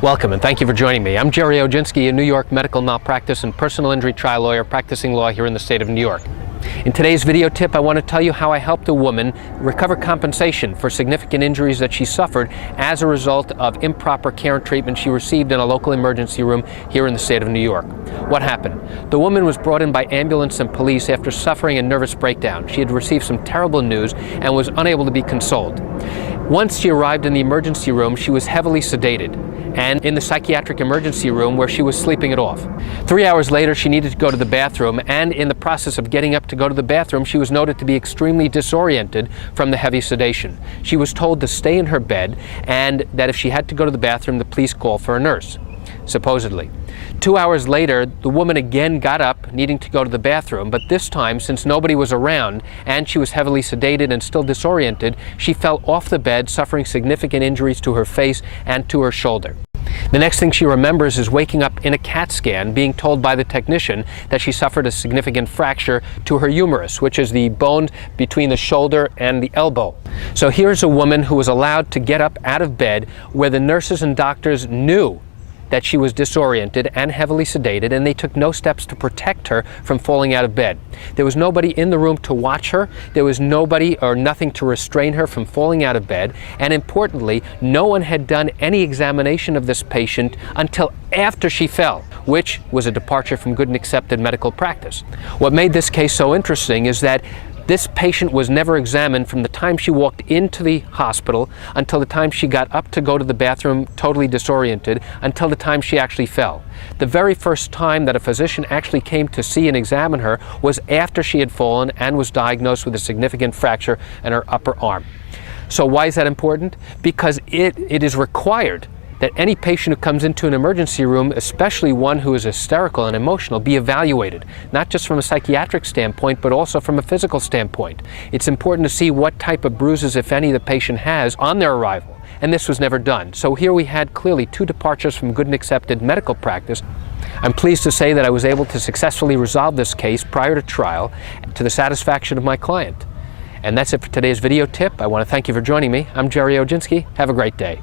Welcome and thank you for joining me. I'm Jerry Oginski, a New York medical malpractice and personal injury trial lawyer practicing law here in the state of New York. In today's video tip, I want to tell you how I helped a woman recover compensation for significant injuries that she suffered as a result of improper care and treatment she received in a local emergency room here in the state of New York. What happened? The woman was brought in by ambulance and police after suffering a nervous breakdown. She had received some terrible news and was unable to be consoled. Once she arrived in the emergency room, she was heavily sedated and in the psychiatric emergency room where she was sleeping it off. 3 hours later, she needed to go to the bathroom, and in the process of getting up to go to the bathroom, she was noted to be extremely disoriented from the heavy sedation. She was told to stay in her bed and that if she had to go to the bathroom, to please call for a nurse, supposedly. 2 hours later, the woman again got up, needing to go to the bathroom, but this time, since nobody was around and she was heavily sedated and still disoriented, she fell off the bed, suffering significant injuries to her face and to her shoulder. The next thing she remembers is waking up in a CAT scan, being told by the technician that she suffered a significant fracture to her humerus, which is the bone between the shoulder and the elbow. So here's a woman who was allowed to get up out of bed where the nurses and doctors knew that she was disoriented and heavily sedated, and they took no steps to protect her from falling out of bed. There was nobody in the room to watch her. There was nobody or nothing to restrain her from falling out of bed. And importantly, no one had done any examination of this patient until after she fell, which was a departure from good and accepted medical practice. What made this case so interesting is that this patient was never examined from the time she walked into the hospital until the time she got up to go to the bathroom totally disoriented, until the time she actually fell. The very first time that a physician actually came to see and examine her was after she had fallen and was diagnosed with a significant fracture in her upper arm. So why is that important? Because it is required that any patient who comes into an emergency room, especially one who is hysterical and emotional, be evaluated, not just from a psychiatric standpoint, but also from a physical standpoint. It's important to see what type of bruises, if any, the patient has on their arrival, and this was never done. So here we had clearly two departures from good and accepted medical practice. I'm pleased to say that I was able to successfully resolve this case prior to trial to the satisfaction of my client. And that's it for today's video tip. I want to thank you for joining me. I'm Jerry Oginski. Have a great day.